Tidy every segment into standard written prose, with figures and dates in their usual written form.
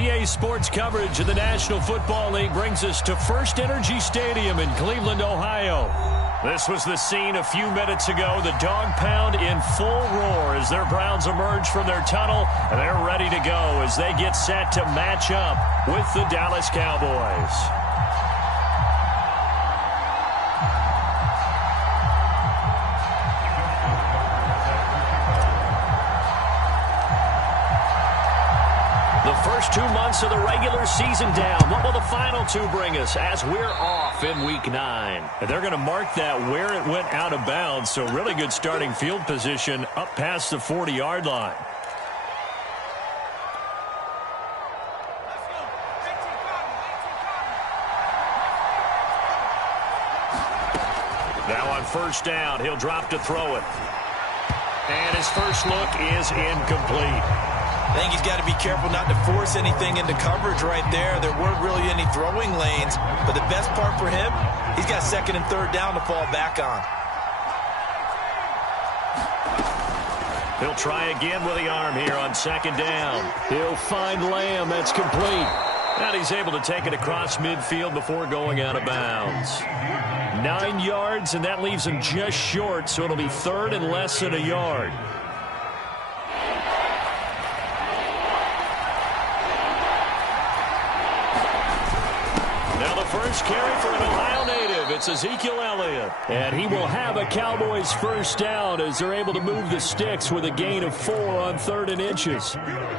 EA Sports coverage of the National Football League brings us to First Energy Stadium in Cleveland, Ohio. This was the scene a few minutes ago. The dog pound in full roar as their Browns emerge from their tunnel. And they're ready to go as they get set to match up with the Dallas Cowboys. First 2 months of the regular season down. What will the final two bring us as we're off in Week 9? And they're going to mark that where it went out of bounds, so really good starting field position up past the 40-yard line. Now on first down, he'll drop to throw it. And his first look is incomplete. I think he's got to be careful not to force anything into coverage right there. There weren't really any throwing lanes, but the best part for him, he's got second and third down to fall back on. He'll try again with the arm here on second down. He'll find Lamb. That's complete. And he's able to take it across midfield before going out of bounds. 9 yards, and that leaves him just short, so it'll be third and less than a yard. First carry for an Ohio native. It's Ezekiel Elliott. And he will have a Cowboys first down as they're able to move the sticks with a gain of 4 on 3rd and inches.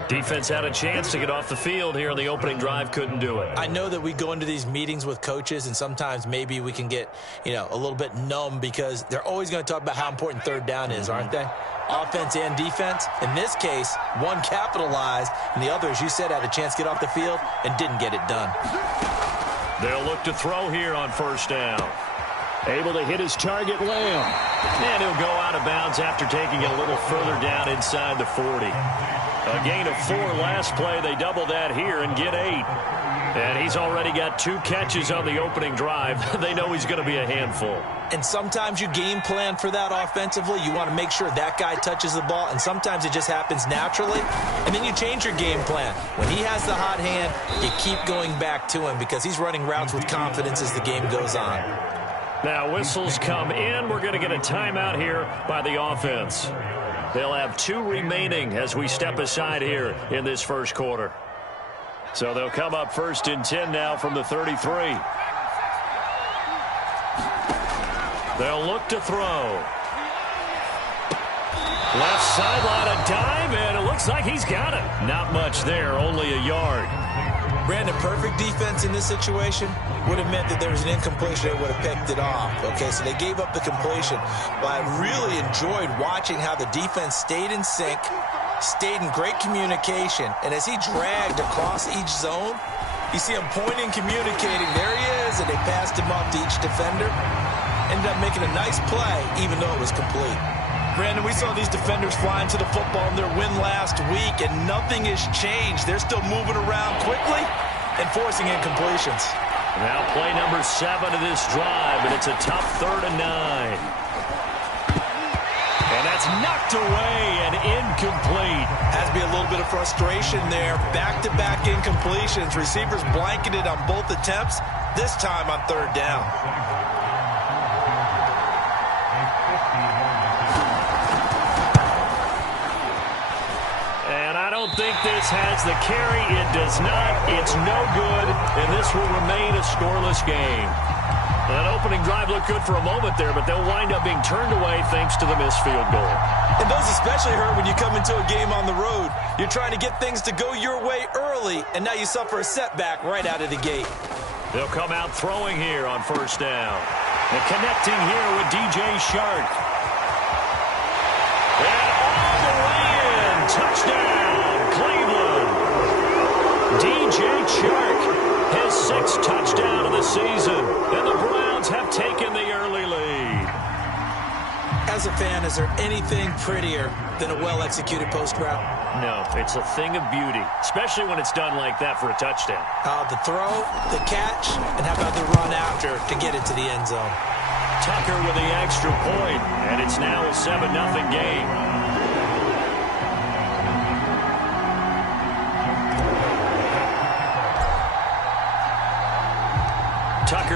Defense had a chance to get off the field here on the opening drive. Couldn't do it. I know that we go into these meetings with coaches, and sometimes maybe we can get, a little bit numb because they're always going to talk about how important third down is, aren't they? Offense and defense. In this case, one capitalized, and the other, as you said, had a chance to get off the field and didn't get it done. They'll look to throw here on first down. Able to hit his target, Lamb. And he'll go out of bounds after taking it a little further down inside the 40. A gain of 4 last play. They double that here and get 8. And he's already got 2 catches on the opening drive. They know he's going to be a handful. And sometimes you game plan for that offensively. You want to make sure that guy touches the ball, and sometimes it just happens naturally. And then you change your game plan. When he has the hot hand, you keep going back to him because he's running routes with confidence as the game goes on. Now whistles come in. We're going to get a timeout here by the offense. They'll have 2 remaining as we step aside here in this first quarter. So they'll come up first and 10 now from the 33. They'll look to throw. Left sideline, a dive, and it looks like he's got it. Not much there, only a yard. Brandon, perfect defense in this situation would have meant that there was an incompletion that would have picked it off. Okay, so they gave up the completion. But I really enjoyed watching how the defense stayed in sync, stayed in great communication, and as he dragged across each zone, you see him pointing, communicating. There he is, and they passed him off to each defender. Ended up making a nice play, even though it was complete. Brandon, we saw these defenders flying to the football in their win last week, and nothing has changed. They're still moving around quickly and forcing incompletions. Now play number 7 of this drive, and it's a tough 3rd and 9. And that's knocked away and incomplete. Has to be a little bit of frustration there. Back-to-back incompletions. Receivers blanketed on both attempts, this time on 3rd down. And I don't think this has the carry. It does not. It's no good, and this will remain a scoreless game. That opening drive looked good for a moment there, but they'll wind up being turned away thanks to the missed field goal. And those especially hurt when you come into a game on the road. You're trying to get things to go your way early, and now you suffer a setback right out of the gate. They'll come out throwing here on first down. And connecting here with DJ Chark. And all the way in. Touchdown, Cleveland. DJ Chark, his 6th touchdown of the season. And the Browns have taken the early lead. As a fan, is there anything prettier than a well-executed post route? No, it's a thing of beauty, especially when it's done like that for a touchdown. The throw, the catch, and how about the run after to get it to the end zone? Tucker with the extra point, and it's now a 7-0 game.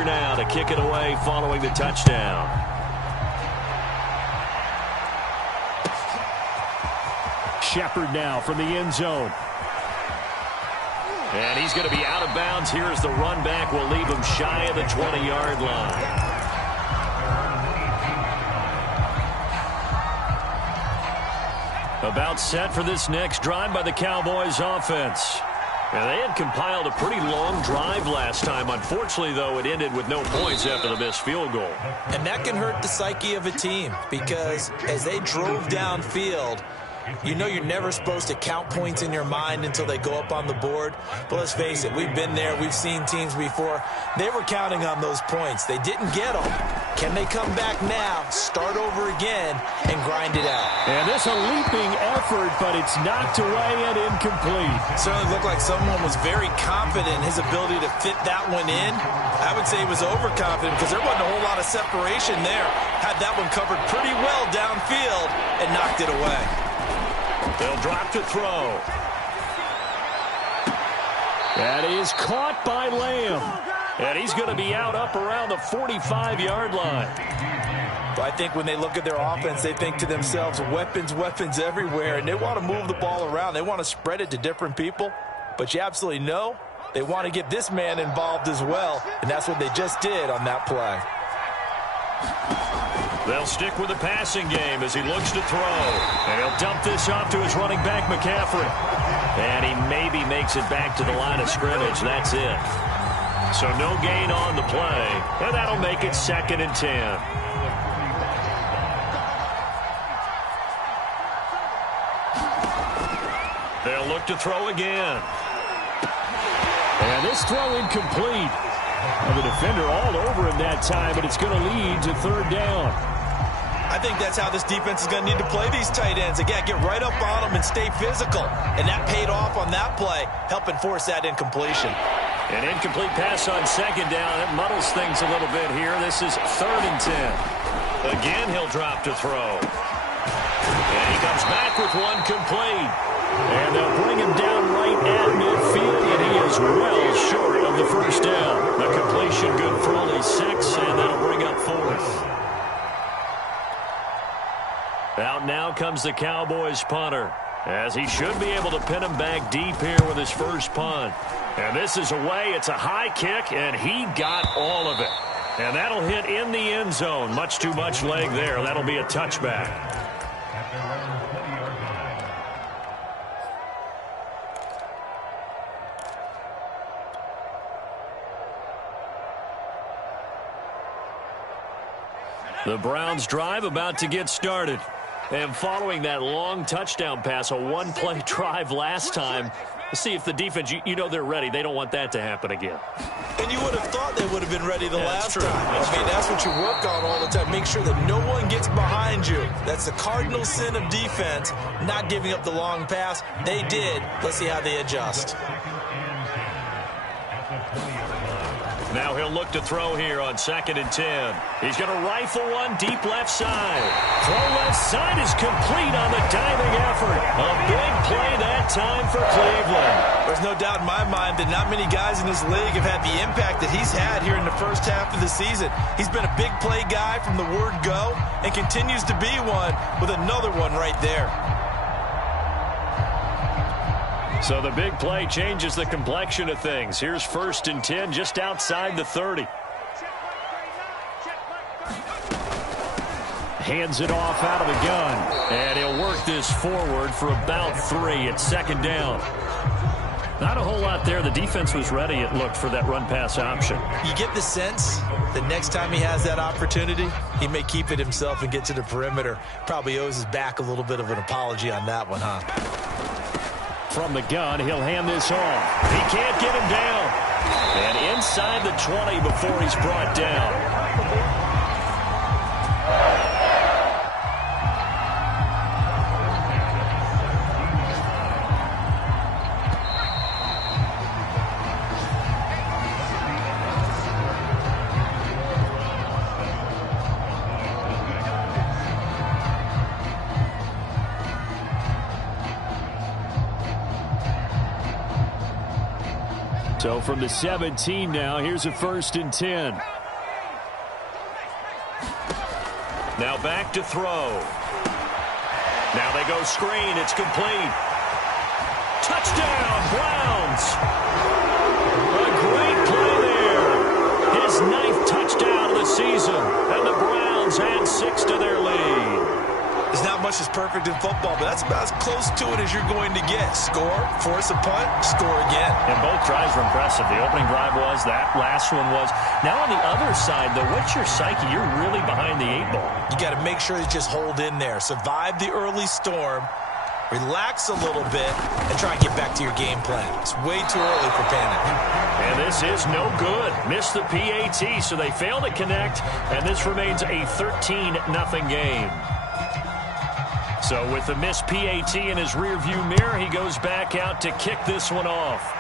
now to kick it away following the touchdown. Shepard now from the end zone. And he's going to be out of bounds here as the run back will leave him shy of the 20-yard line. About set for this next drive by the Cowboys offense. And they had compiled a pretty long drive last time. Unfortunately, though, it ended with no points after the missed field goal. And that can hurt the psyche of a team because as they drove downfield, you know you're never supposed to count points in your mind until they go up on the board. But let's face it, we've been there. We've seen teams before. They were counting on those points. They didn't get them. Can they come back now, start over again, and grind it out? And this a leaping effort, but it's knocked away and incomplete. Certainly looked like someone was very confident in his ability to fit that one in. I would say he was overconfident because there wasn't a whole lot of separation there. Had that one covered pretty well downfield and knocked it away. They'll drop to throw. That is caught by Lamb. And he's going to be out up around the 45-yard line. I think when they look at their offense, they think to themselves, weapons, weapons everywhere, and they want to move the ball around. They want to spread it to different people, but you absolutely know they want to get this man involved as well, and that's what they just did on that play. They'll stick with the passing game as he looks to throw. And he'll dump this off to his running back, McCaffrey. And he maybe makes it back to the line of scrimmage. That's it. So no gain on the play. And that'll make it 2nd and 10. They'll look to throw again. And this throw incomplete. And the defender all over him that time, but it's going to lead to 3rd down. I think that's how this defense is going to need to play these tight ends. Again, get right up on them and stay physical. And that paid off on that play, helping force that incompletion. An incomplete pass on 2nd down. It muddles things a little bit here. This is 3rd and 10. Again, he'll drop to throw. And he comes back with one complete. And they'll bring him down right at midfield, and he is well short of the 1st down. The completion good for only 6, and that'll bring up 4th. Out now comes the Cowboys punter, as he should be able to pin him back deep here with his first punt. And this is away. It's a high kick, and he got all of it. And that'll hit in the end zone. Much too much leg there. That'll be a touchback. The Browns drive about to get started. And following that long touchdown pass, a one-play drive last time, let's see if the defense, you know they're ready. They don't want that to happen again. And you would have thought they would have been ready the last time. I mean, that's what you work on all the time. Make sure that no one gets behind you. That's the cardinal sin of defense, not giving up the long pass. They did. Let's see how they adjust. Now he'll look to throw here on 2nd and 10. He's going to rifle one deep left side. Throw left side is complete on the diving effort. A big play that time for Cleveland. There's no doubt in my mind that not many guys in this league have had the impact that he's had here in the first half of the season. He's been a big play guy from the word go and continues to be one with another one right there. So the big play changes the complexion of things. Here's 1st and 10 just outside the 30. Hands it off out of the gun. And he'll work this forward for about 3 at 2nd down. Not a whole lot there. The defense was ready, it looked, for that run-pass option. You get the sense that next time he has that opportunity, he may keep it himself and get to the perimeter. Probably owes his back a little bit of an apology on that one, huh? From the gun, he'll hand this off. He can't get him down. And inside the 20 before he's brought down. So from the 17 now, here's a 1st and 10. Now back to throw. Now they go screen. It's complete. Touchdown, Browns. A great play there. His 9th touchdown of the season. And the Browns add 6 to their lead. There's not much that's perfect in football, but that's about as close to it as you're going to get. Score, force a punt, score again. And both drives were impressive. The opening drive was, that last one was. Now on the other side, though, what's your psyche? You're really behind the 8 ball. You got to make sure you just hold in there. Survive the early storm, relax a little bit, and try and get back to your game plan. It's way too early for panic. And this is no good. Missed the PAT, so they fail to connect, and this remains a 13-0 game. So with the missed PAT in his rearview mirror, he goes back out to kick this one off.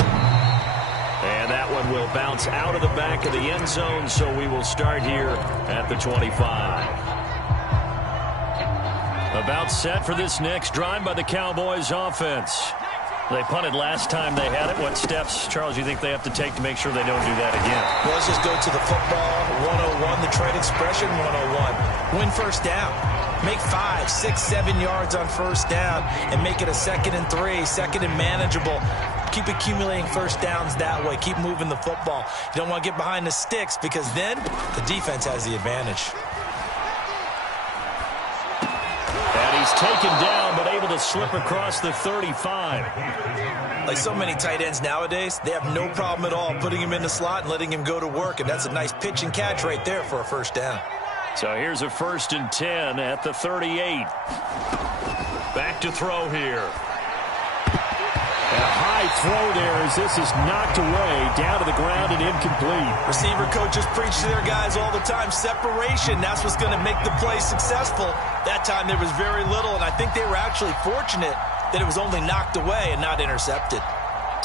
And that one will bounce out of the back of the end zone, so we will start here at the 25. About set for this next drive by the Cowboys offense. They punted last time they had it. What steps, Charles, you think they have to take to make sure they don't do that again? Well, let's just go to the football 101, the trade expression 101. Win first down. Make 5, 6, 7 yards on first down and make it a 2nd and 3, 2nd and manageable. Keep accumulating first downs that way. Keep moving the football. You don't want to get behind the sticks because then the defense has the advantage. And he's taken down but able to slip across the 35. Like so many tight ends nowadays, they have no problem at all putting him in the slot and letting him go to work. And that's a nice pitch and catch right there for a first down. So here's a 1st and 10 at the 38. Back to throw here. And a high throw there as this is knocked away, down to the ground and incomplete. Receiver coaches preach to their guys all the time. Separation, that's what's going to make the play successful. That time there was very little, and I think they were actually fortunate that it was only knocked away and not intercepted.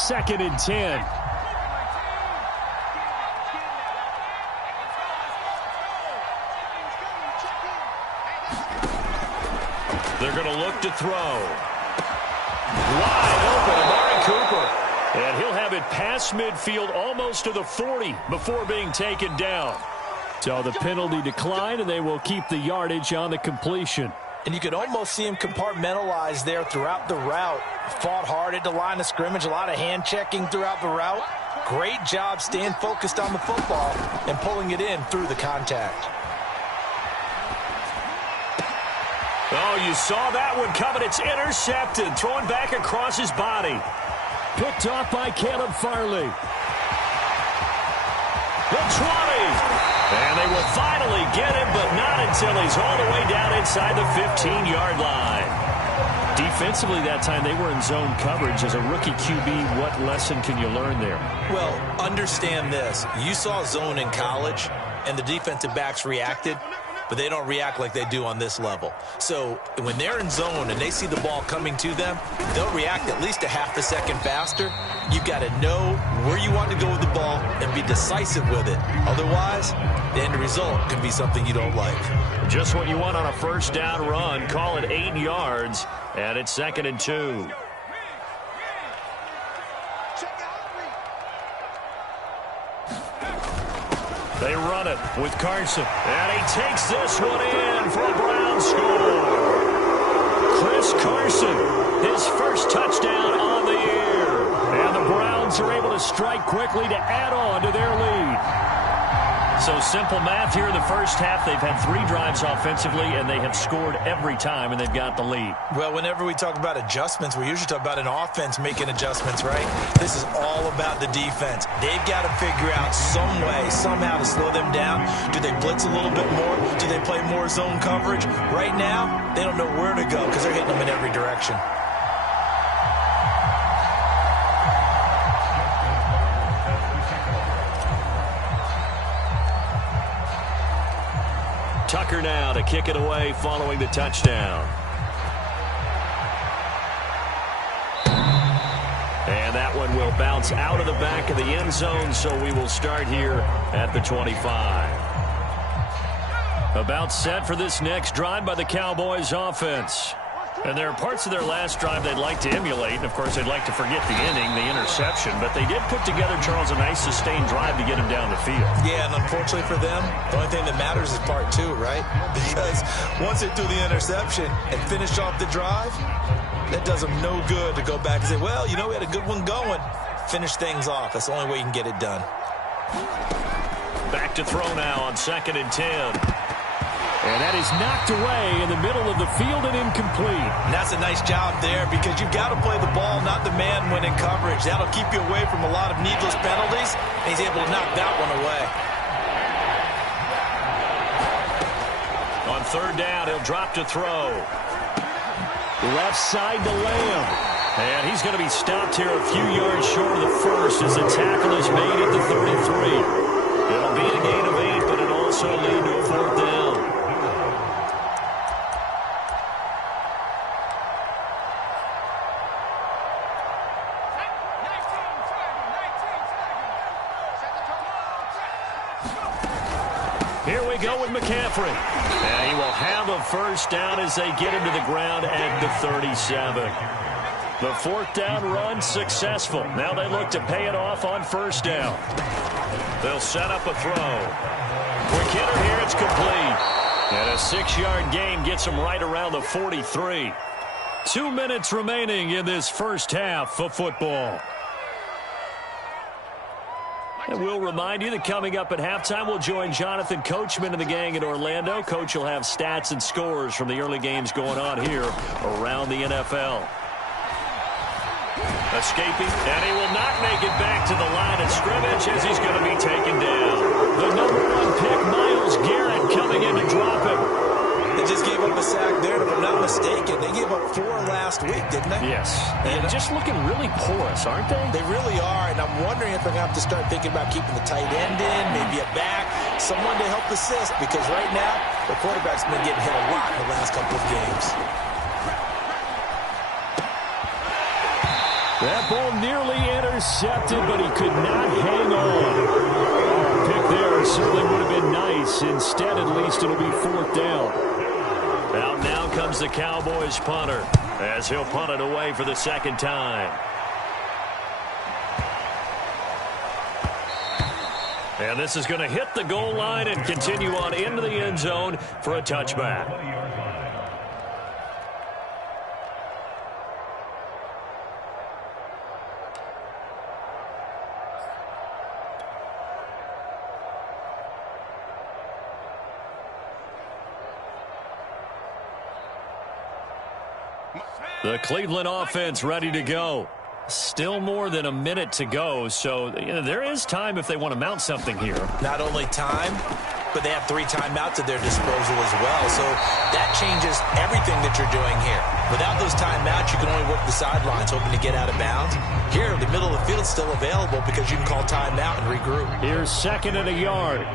2nd and 10. They're going to look to throw. Wide open, Amari Cooper. And he'll have it past midfield almost to the 40 before being taken down. So the penalty declined, and they will keep the yardage on the completion. And you could almost see him compartmentalize there throughout the route. Fought hard at the line of scrimmage, a lot of hand checking throughout the route. Great job staying focused on the football and pulling it in through the contact. Oh, you saw that one coming. It's intercepted. Throwing back across his body. Picked off by Caleb Farley. The 20. And they will finally get him, but not until he's all the way down inside the 15-yard line. Defensively that time, they were in zone coverage. As a rookie QB, what lesson can you learn there? Well, understand this. You saw zone in college, and the defensive backs reacted, but they don't react like they do on this level. So when they're in zone and they see the ball coming to them, they'll react at least a half a second faster. You've got to know where you want to go with the ball and be decisive with it. Otherwise, the end result can be something you don't like. Just what you want on a first down run. Call it 8 yards, and it's 2nd and 2. They run it with Carson. And he takes this one in for a Brown score. Chris Carson, his first touchdown on the year. And the Browns are able to strike quickly to add on to their lead. So simple math here in the first half. They've had 3 drives offensively, and they have scored every time, and they've got the lead. Well, whenever we talk about adjustments, we usually talk about an offense making adjustments, right? This is all about the defense. They've got to figure out some way, somehow to slow them down. Do they blitz a little bit more? Do they play more zone coverage? Right now, they don't know where to go because they're hitting them in every direction. Tucker now to kick it away following the touchdown. And that one will bounce out of the back of the end zone, so we will start here at the 25. About set for this next drive by the Cowboys offense. And there are parts of their last drive they'd like to emulate. And, of course, they'd like to forget the inning, the interception. But they did put together, Charles, a nice sustained drive to get him down the field. Yeah, and unfortunately for them, the only thing that matters is part two, right? Because once they threw the interception and finished off the drive, that does them no good to go back and say, well, you know, we had a good one going. Finish things off. That's the only way you can get it done. Back to throw now on 2nd and 10. And that is knocked away in the middle of the field and incomplete. And that's a nice job there because you've got to play the ball, not the man when in coverage. That'll keep you away from a lot of needless penalties, and he's able to knock that one away. On 3rd down, he'll drop to throw. Left side to Lamb. And he's going to be stopped here a few yards short of the first as the tackle is made at the 33. It'll be a gain of 8, but it'll also lead to a 4th down. Here we go with McCaffrey. And he will have a 1st down as they get him to the ground at the 37. The 4th down run successful. Now they look to pay it off on 1st down. They'll set up a throw. Quick hitter here, it's complete. And a 6-yard gain gets him right around the 43. 2 minutes remaining in this first half of football. And we'll remind you that coming up at halftime, we'll join Jonathan Coachman and the gang in Orlando. Coach will have stats and scores from the early games going on here around the NFL. Escaping, and he will not make it back to the line of scrimmage as he's going to be taken down. The #1 pick, Myles Garrett, coming in to drop him. They just gave up a sack there, and if I'm not mistaken, they gave up 4 last week, didn't they? Yes. And just looking really porous, aren't they? They really are, and I'm wondering if they're going to have to start thinking about keeping the tight end in, maybe a back, someone to help assist, because right now, the quarterback's been getting hit a lot in the last couple of games. That ball nearly intercepted, but he could not hang on. Pick there certainly would have been nice. Instead, at least, it'll be 4th down. Out now comes the Cowboys punter as he'll punt it away for the 2nd time. And this is going to hit the goal line and continue on into the end zone for a touchback. The Cleveland offense ready to go. Still more than a minute to go, so there is time if they want to mount something here. Not only time, but they have 3 timeouts at their disposal as well, so that changes everything that you're doing here. Without those timeouts, you can only work the sidelines hoping to get out of bounds. Here, the middle of the field is still available because you can call timeout and regroup. Here's 2nd and a yard.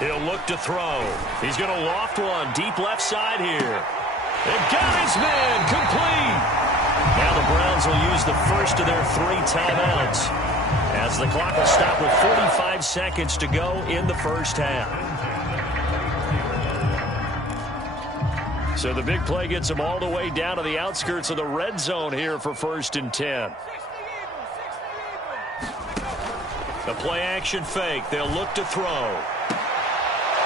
He'll look to throw. He's going to loft one deep left side here. They've got his man complete. Now the Browns will use the first of their 3 timeouts as the clock will stop with 45 seconds to go in the first half. So the big play gets them all the way down to the outskirts of the red zone here for 1st and 10. The play action fake. They'll look to throw.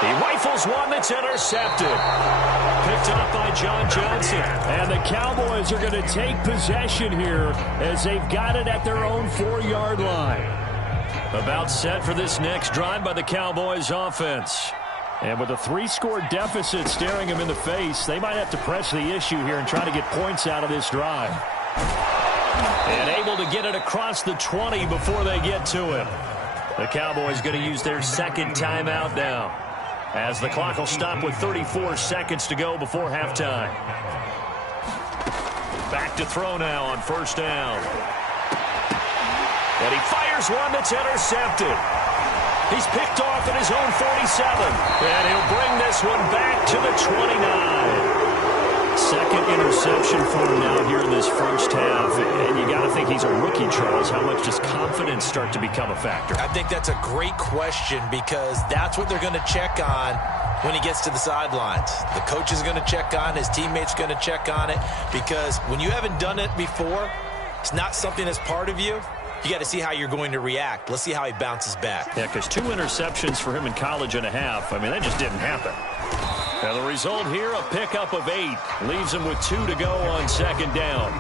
He rifles one that's intercepted. Picked up by John Johnson. And the Cowboys are going to take possession here as they've got it at their own 4-yard line. About set for this next drive by the Cowboys offense. And with a 3-score deficit staring them in the face, they might have to press the issue here and try to get points out of this drive. And able to get it across the 20 before they get to him. The Cowboys going to use their 2nd timeout now, as the clock will stop with 34 seconds to go before halftime. Back to throw now on 1st down. And he fires one that's intercepted. He's picked off at his own 47. And he'll bring this one back to the 29. second interception for him now here in this first half. And you got to think he's a rookie, Charles. How much does confidence start to become a factor? I think that's a great question because that's what they're going to check on when he gets to the sidelines. The coach is going to check on, his teammates going to check on it, because when you haven't done it before, it's not something that's part of you. You got to see how you're going to react. Let's see how he bounces back. Yeah, because 2 interceptions for him in college and a half. I mean, that just didn't happen. And the result here, a pickup of 8. Leaves him with 2 to go on second down.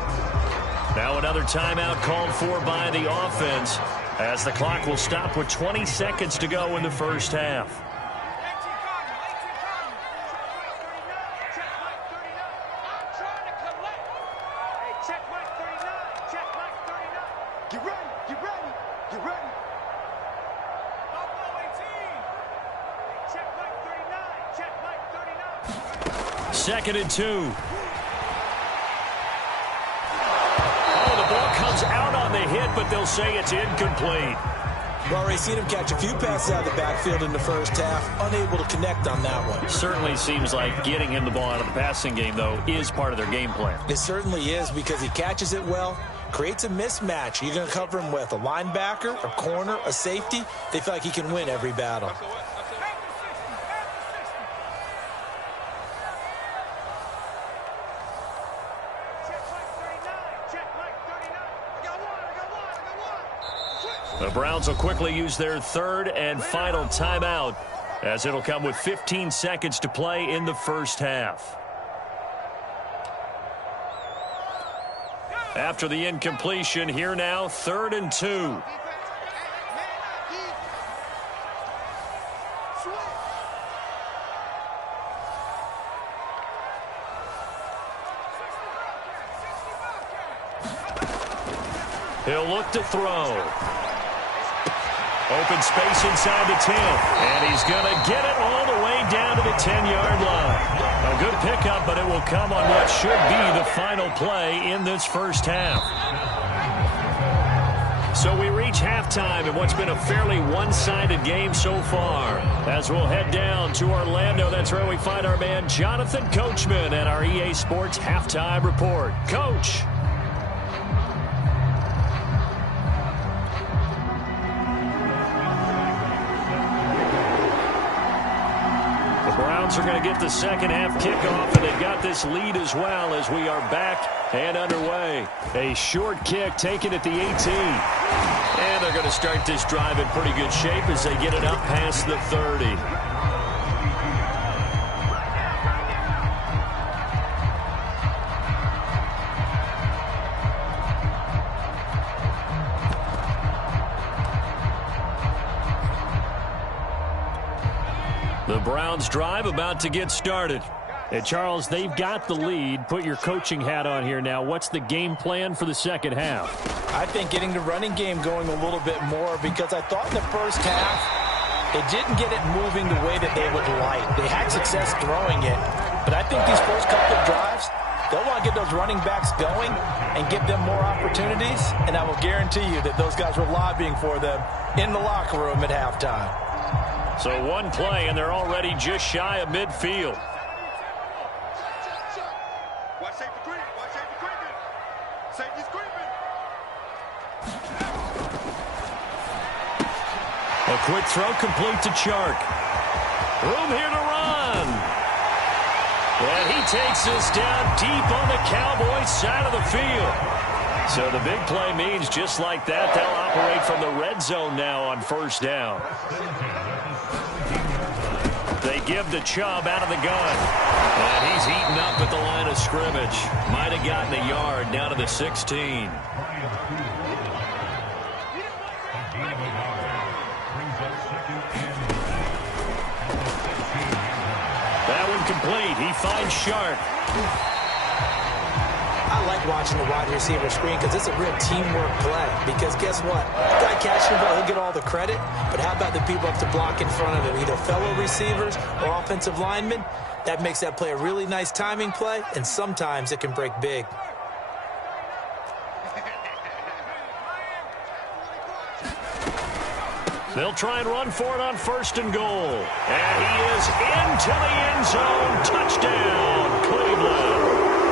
Now another timeout called for by the offense as the clock will stop with 20 seconds to go in the first half. Second and 2. Oh, the ball comes out on the hit, but they'll say it's incomplete. We've already seen him catch a few passes out of the backfield in the first half, unable to connect on that one. Certainly seems like getting him the ball out of the passing game, though, is part of their game plan. It certainly is because he catches it well, creates a mismatch. You're going to cover him with a linebacker, a corner, a safety. They feel like he can win every battle. The Browns will quickly use their third and final timeout as it'll come with 15 seconds to play in the first half. After the incompletion, here now, 3rd and 2. He'll look to throw. Open space inside the 10. And he's going to get it all the way down to the 10-yard line. A good pickup, but it will come on what should be the final play in this first half. So we reach halftime in what's been a fairly one-sided game so far. As we'll head down to Orlando, that's where we find our man Jonathan Coachman at our EA Sports Halftime Report. Coach. Browns are going to get the second half kickoff, and they've got this lead as well as we are back and underway. A short kick taken at the 18. And they're going to start this drive in pretty good shape as they get it up past the 30. The Browns drive about to get started. And Charles, they've got the lead. Put your coaching hat on here now. What's the game plan for the second half? I think getting the running game going a little bit more because I thought in the first half they didn't get it moving the way that they would like. They had success throwing it, but I think these first couple of drives, they'll want to get those running backs going and give them more opportunities, and I will guarantee you that those guys were lobbying for them in the locker room at halftime. So one play, and they're already just shy of midfield. Watch safety creep. Watch safety creeping. Safety's creeping. A quick throw complete to Chark. Room here to run. And he takes this down deep on the Cowboys side of the field. So the big play means just like that, they'll operate from the red zone now on first down. They give the Chubb out of the gun. And he's eaten up at the line of scrimmage. Might have gotten a yard down to the 16. That one complete. He finds Sharp. I like watching the wide receiver screen because it's a real teamwork play. Because guess what? The guy catching the ball, he'll get all the credit. But how about the people up to block in front of him, either fellow receivers or offensive linemen? That makes that play a really nice timing play, and sometimes it can break big. They'll try and run for it on first and goal. And he is into the end zone. Touchdown, Cleveland.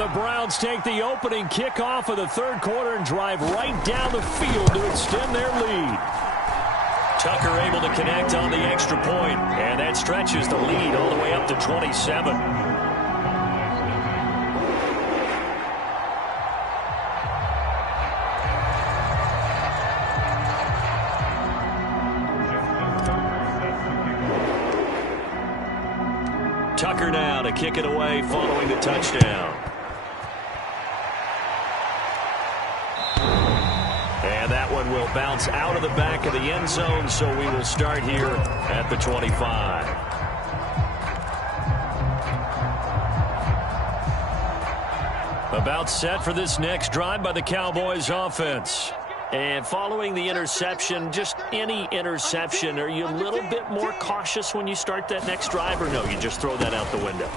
And the Browns take the opening kickoff of the third quarter and drive right down the field to extend their lead. Tucker able to connect on the extra point, and that stretches the lead all the way up to 27. Tucker now to kick it away following the touchdown. And that one will bounce out of the back of the end zone, so we will start here at the 25. About set for this next drive by the Cowboys offense. And following the interception, just any interception, are you a little bit more cautious when you start that next drive, or no, you just throw that out the window?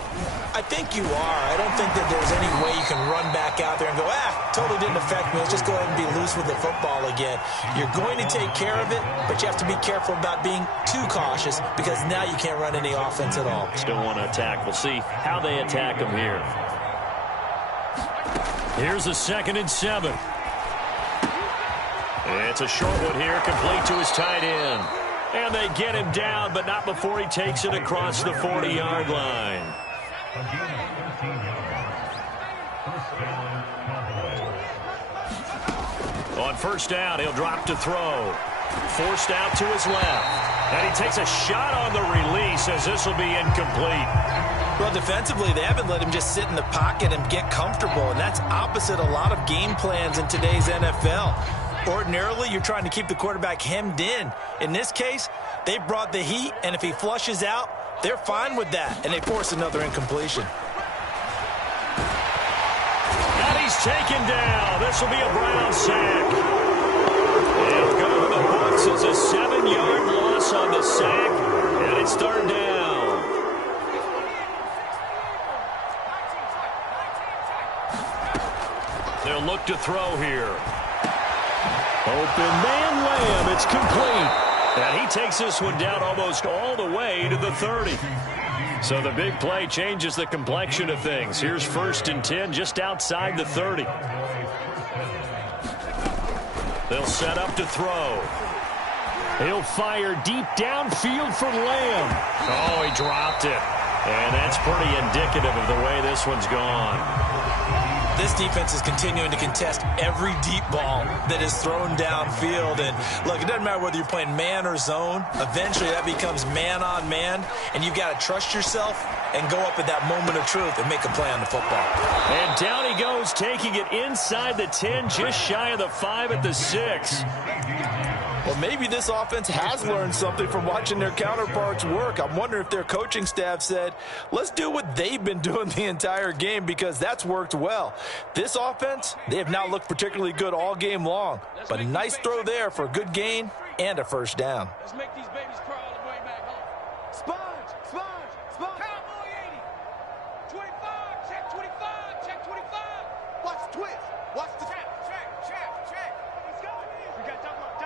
I think you are. I don't think that there's any way you can run back out there and go, totally didn't affect me. Let's just go ahead and be loose with the football again. You're going to take care of it, but you have to be careful about being too cautious because now you can't run any offense at all. Still want to attack. We'll see how they attack them here. Here's a 2nd and 7. It's a short one here, complete to his tight end. And they get him down, but not before he takes it across the 40-yard line. On first down, he'll drop to throw. Forced out to his left. And he takes a shot on the release as this will be incomplete. Well, defensively, they haven't let him just sit in the pocket and get comfortable, and that's opposite a lot of game plans in today's NFL. Ordinarily, you're trying to keep the quarterback hemmed in. In this case, they brought the heat, and if he flushes out, they're fine with that, and they force another incompletion. And he's taken down. This will be a Brown sack. It'll go to the books as a 7-yard loss on the sack, and it's 3rd down. They'll look to throw here. Open man Lamb, it's complete. And he takes this one down almost all the way to the 30. So the big play changes the complexion of things. Here's 1st and 10 just outside the 30. They'll set up to throw. He'll fire deep downfield for Lamb. Oh, he dropped it. And that's pretty indicative of the way this one's gone. This defense is continuing to contest every deep ball that is thrown downfield. And, look, it doesn't matter whether you're playing man or zone. Eventually, that becomes man-on-man, and you've got to trust yourself and go up at that moment of truth and make a play on the football. And down he goes, taking it inside the 10, just shy of the 5 at the 6. Well, maybe this offense has learned something from watching their counterparts work. I'm wondering if their coaching staff said, let's do what they've been doing the entire game because that's worked well. This offense, they have not looked particularly good all game long. But a nice throw there for a good gain and a 1st down. Let's make these babies crawl all the way back home. Sponge, sponge, sponge. Cowboy 80. 25, check 25, check 25. Watch the twist. Watch the check. He's going in. We got double up.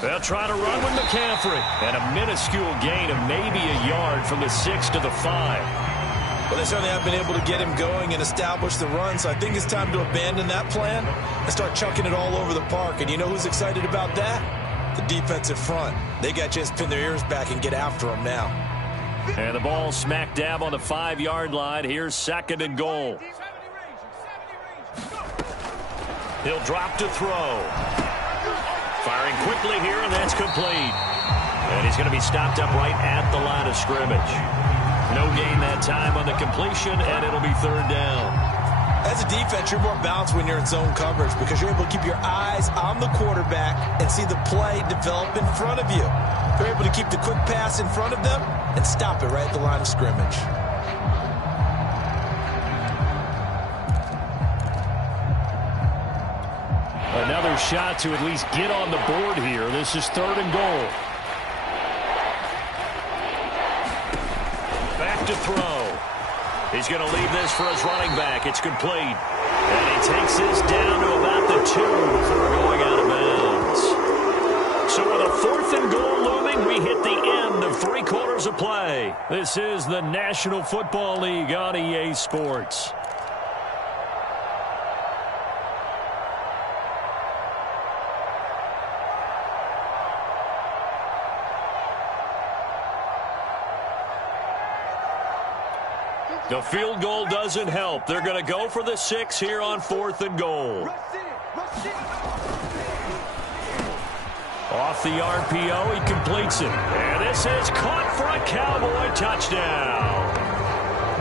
They'll try to run with McCaffrey. And a minuscule gain of maybe a yard from the 6 to the 5. Well, they certainly have been able to get him going and establish the run, so I think it's time to abandon that plan and start chunking it all over the park. And you know who's excited about that? The defensive front. They got a chance to pin their ears back and get after him now. And the ball smack dab on the 5-yard line. Here's 2nd and goal. He'll drop to throw. Firing quickly here, and that's complete. And he's going to be stopped up right at the line of scrimmage. No gain that time on the completion, and it'll be 3rd down. As a defense, you're more balanced when you're in zone coverage because you're able to keep your eyes on the quarterback and see the play develop in front of you. You're able to keep the quick pass in front of them and stop it right at the line of scrimmage. Another shot to at least get on the board here. This is 3rd and goal. Back to throw. He's going to leave this for his running back. It's complete. And he takes this down to about the 2 before going out of bounds. So with a 4th and goal looming, we hit the end of 3 quarters of play. This is the National Football League on EA Sports. The field goal doesn't help. They're going to go for the 6 here on 4th and goal. Off the RPO, he completes it. And this is caught for a Cowboy touchdown.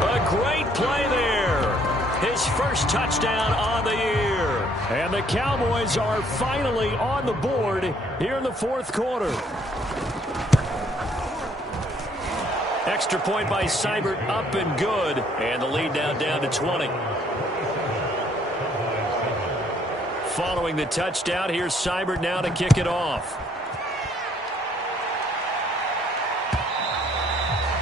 A great play there. His first touchdown on the year. And the Cowboys are finally on the board here in the 4th quarter. Extra point by Seibert, up and good. And the lead now down to 20. Following the touchdown, here's Seibert now to kick it off.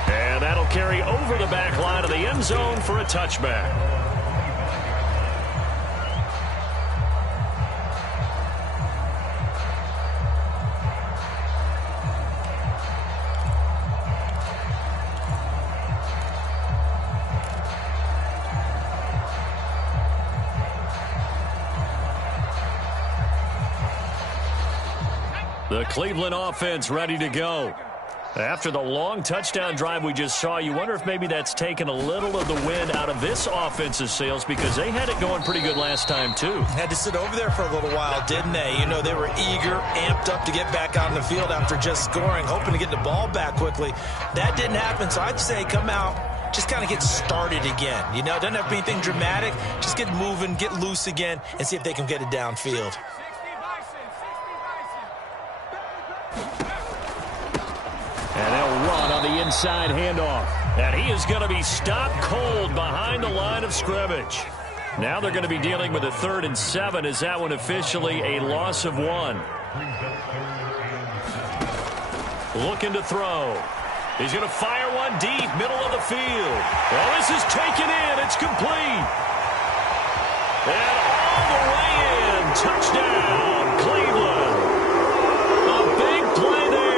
And that'll carry over the back line of the end zone for a touchback. The Cleveland offense ready to go. After the long touchdown drive we just saw, you wonder if maybe that's taken a little of the wind out of this offense's sails because they had it going pretty good last time, too. Had to sit over there for a little while, didn't they? You know, they were eager, amped up to get back out on the field after just scoring, hoping to get the ball back quickly. That didn't happen, so I'd say come out, just kind of get started again. You know, doesn't have to be anything dramatic. Just get moving, get loose again, and see if they can get it downfield. And they'll run on the inside handoff. And he is going to be stopped cold behind the line of scrimmage. Now they're going to be dealing with a 3rd and 7. Is that one officially a loss of 1? Looking to throw. He's going to fire one deep, middle of the field. Well, this is taken in. It's complete. And all the way in. Touchdown, Cleveland. A big play there.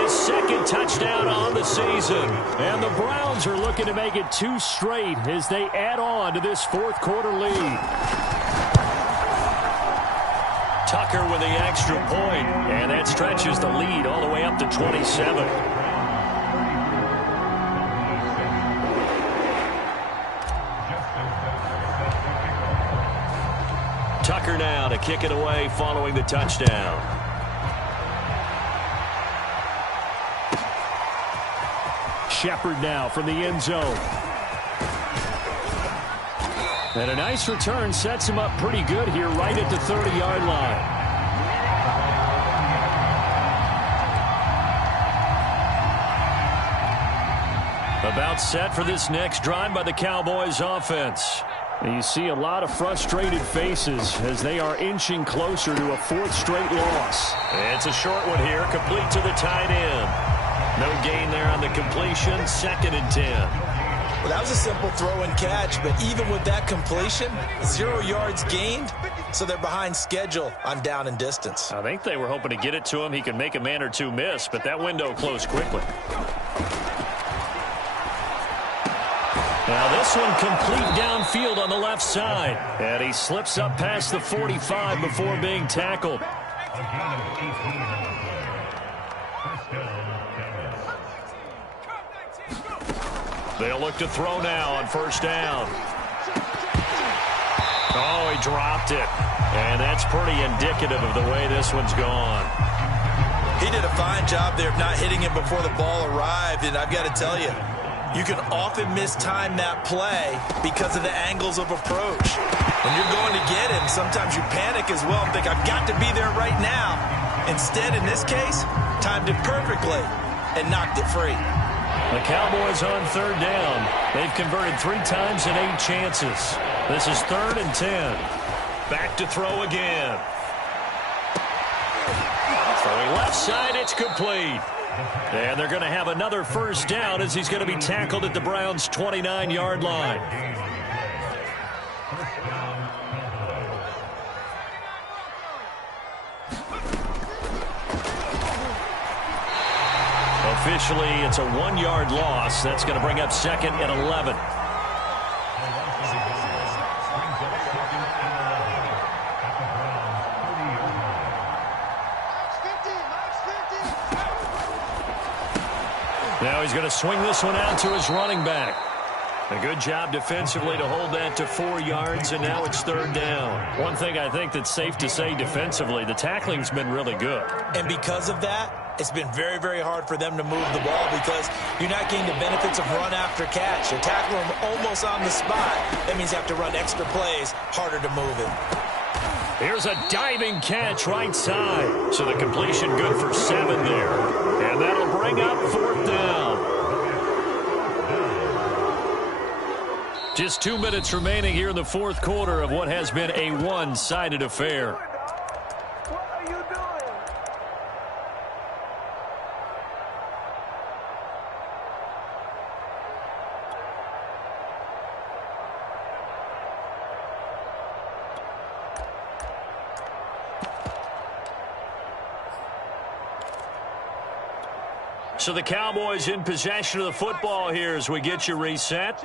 His 2nd touchdown on the season. And the Browns are looking to make it 2 straight as they add on to this 4th quarter lead. Tucker with the extra point, and that stretches the lead all the way up to 27. Tucker now to kick it away following the touchdown. Shepard now from the end zone. And a nice return sets him up pretty good here right at the 30-yard line. About set for this next drive by the Cowboys offense. And you see a lot of frustrated faces as they are inching closer to a 4th straight loss. It's a short one here, complete to the tight end. No gain there on the completion, 2nd and 10. Well, that was a simple throw and catch, but even with that completion, 0 yards gained, so they're behind schedule on down and distance. I think they were hoping to get it to him. He could make a man or two miss, but that window closed quickly. Now this one complete downfield on the left side. And he slips up past the 45 before being tackled. They'll look to throw now on 1st down. Oh, he dropped it. And that's pretty indicative of the way this one's gone. He did a fine job there of not hitting it before the ball arrived, and I've got to tell you, you can often mistime that play because of the angles of approach. When you're going to get him, sometimes you panic as well and think, I've got to be there right now. Instead, in this case, timed it perfectly and knocked it free. The Cowboys on 3rd down. They've converted 3 times in 8 chances. This is 3rd and 10. Back to throw again. Throwing left side, it's complete. And they're going to have another 1st down as he's going to be tackled at the Browns' 29-yard line. Officially, it's a 1-yard loss. That's going to bring up 2nd and 11. Now he's going to swing this one out to his running back. A good job defensively to hold that to 4 yards, and now it's 3rd down. One thing I think that's safe to say defensively, the tackling's been really good. And because of that, it's been very, very hard for them to move the ball because you're not getting the benefits of run after catch. You're tackling them almost on the spot. That means you have to run extra plays, harder to move it. Here's a diving catch right side. So the completion good for 7 there. And that'll bring up 4th down. Just 2 minutes remaining here in the 4th quarter of what has been a one-sided affair. What are you doing? So the Cowboys in possession of the football here as we get you reset.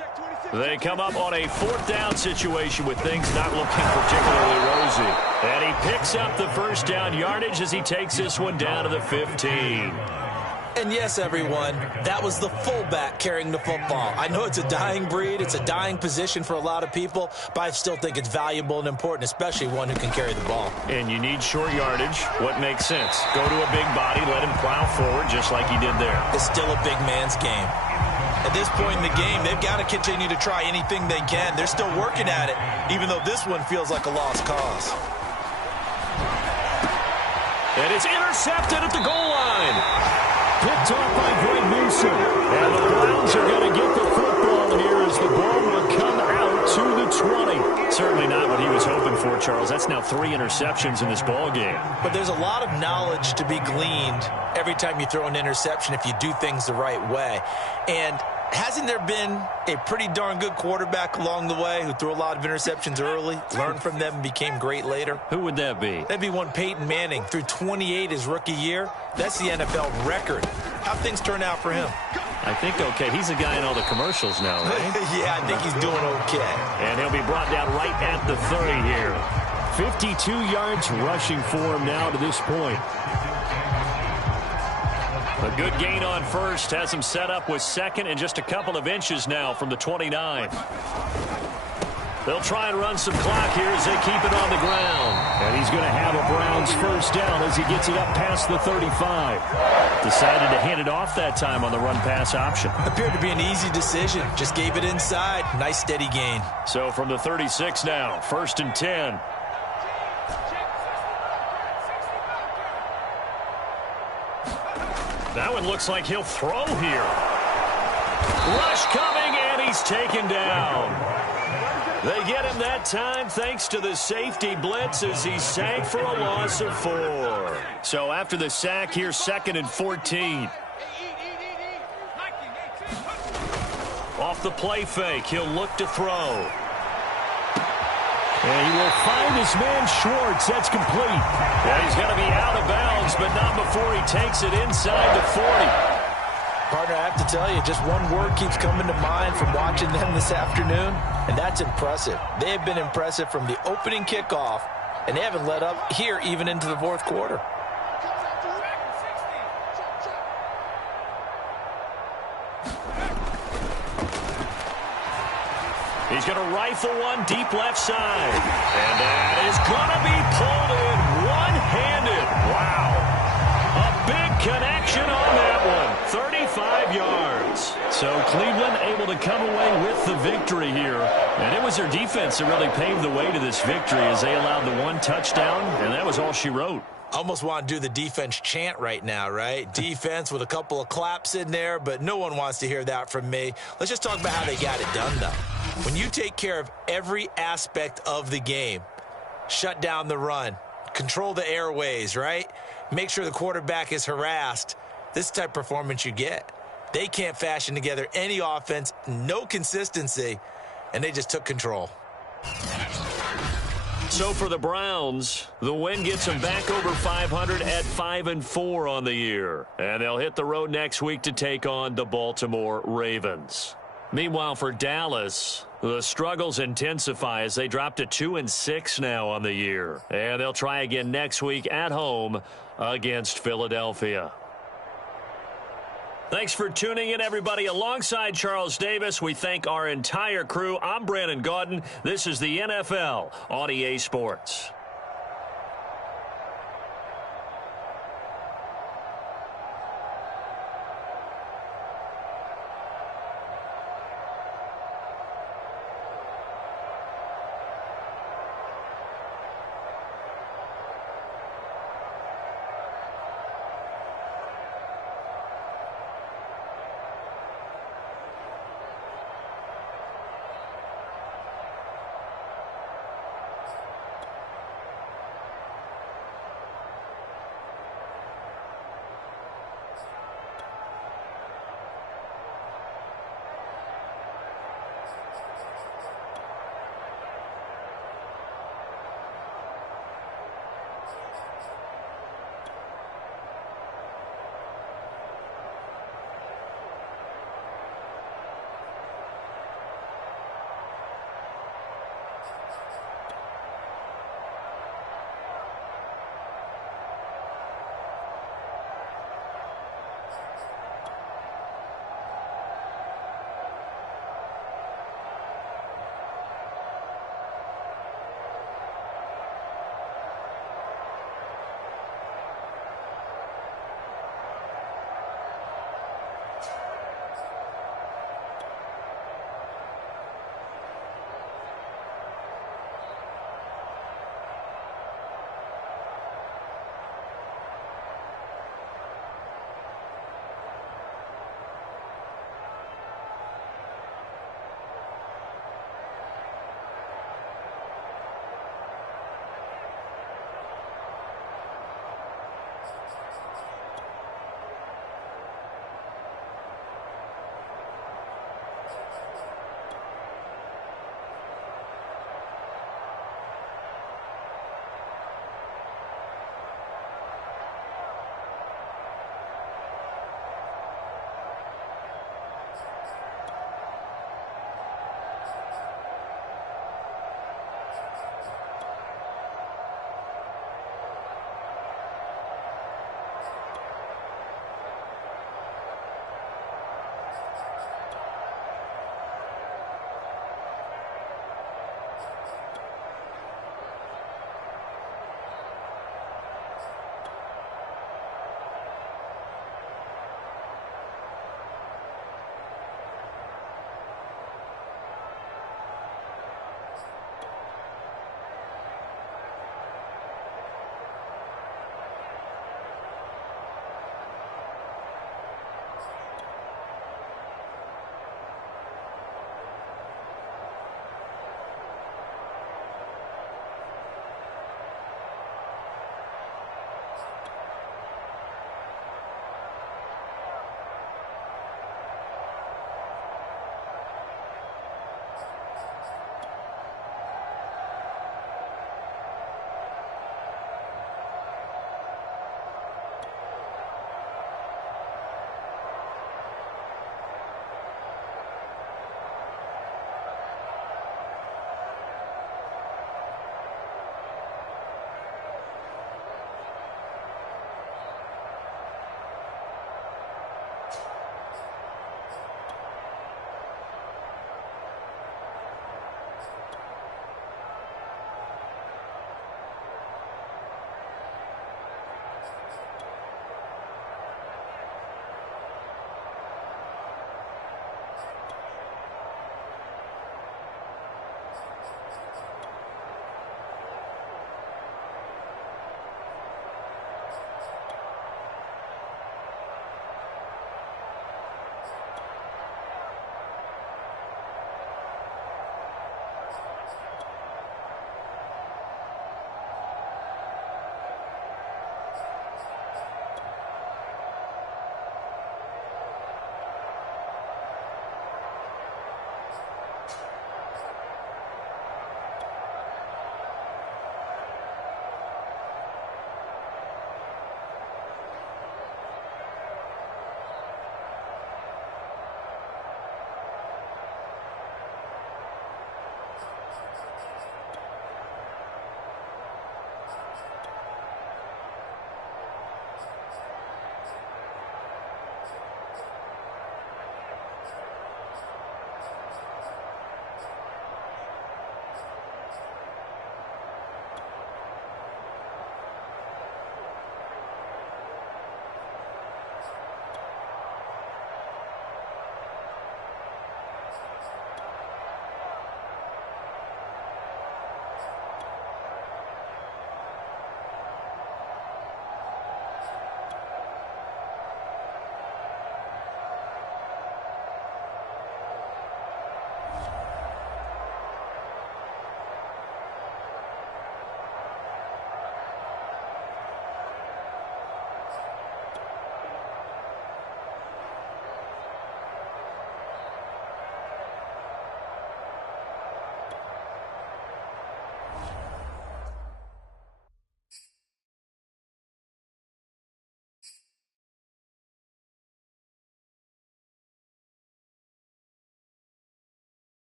They come up on a 4th down situation with things not looking particularly rosy. And he picks up the 1st down yardage as he takes this one down to the 15. And yes, everyone, that was the fullback carrying the football. I know it's a dying breed. It's a dying position for a lot of people, but I still think it's valuable and important, especially one who can carry the ball. And you need short yardage. What makes sense? Go to a big body, let him plow forward just like he did there. It's still a big man's game. At this point in the game, they've got to continue to try anything they can. They're still working at it, even though this one feels like a lost cause. And it's intercepted at the goal line. Picked off by Greg Newsom. And the Browns are going to get the football here as the ball will come out to the 20. Certainly not what he was hoping for, Charles. That's now 3 interceptions in this ball game. But there's a lot of knowledge to be gleaned every time you throw an interception if you do things the right way. And hasn't there been a pretty darn good quarterback along the way who threw a lot of interceptions early, learned from them, and became great later? Who would that be? That'd be one Peyton Manning. Threw 28 his rookie year. That's the NFL record. How'd things turn out for him? I think okay. He's a guy in all the commercials now, right? Yeah, I think he's doing okay. And he'll be brought down right at the 30 here. 52 yards rushing for him now to this point. A good gain on first has him set up with 2nd and just a couple of inches now from the 29. They'll try and run some clock here as they keep it on the ground. And he's going to have a Browns 1st down as he gets it up past the 35. Decided to hand it off that time on the run-pass option. Appeared to be an easy decision. Just gave it inside. Nice steady gain. So from the 36 now, 1st and 10. That one looks like he'll throw here. Rush coming, and he's taken down. They get him that time thanks to the safety blitz as he sank for a loss of 4. So after the sack here, 2nd and 14. Off the play fake, he'll look to throw. And he will find his man Schwartz. That's complete. And he's going to be out of bounds, but not before he takes it inside the 40. Partner, I have to tell you, just one word keeps coming to mind from watching them this afternoon, and that's impressive. They have been impressive from the opening kickoff, and they haven't let up here even into the 4th quarter. He's going to rifle one deep left side. And that is going to be pulled in one-handed. Wow. A big connection on that one. 35 yards. So Cleveland able to come away with the victory here. And it was their defense that really paved the way to this victory as they allowed the 1 touchdown, and that was all she wrote. Almost want to do the defense chant right now, right? Defense with a couple of claps in there, but no one wants to hear that from me. Let's just talk about how they got it done, though. When you take care of every aspect of the game, shut down the run, control the airways, right? Make sure the quarterback is harassed. This is the type of performance you get. They can't fashion together any offense, no consistency, and they just took control. So for the Browns, the win gets them back over 500 at 5-4 on the year. And they'll hit the road next week to take on the Baltimore Ravens. Meanwhile, for Dallas, the struggles intensify as they drop to 2-6 now on the year. And they'll try again next week at home against Philadelphia. Thanks for tuning in, everybody. Alongside Charles Davis, we thank our entire crew. I'm Brandon Gaudin. This is the NFL on EA Sports.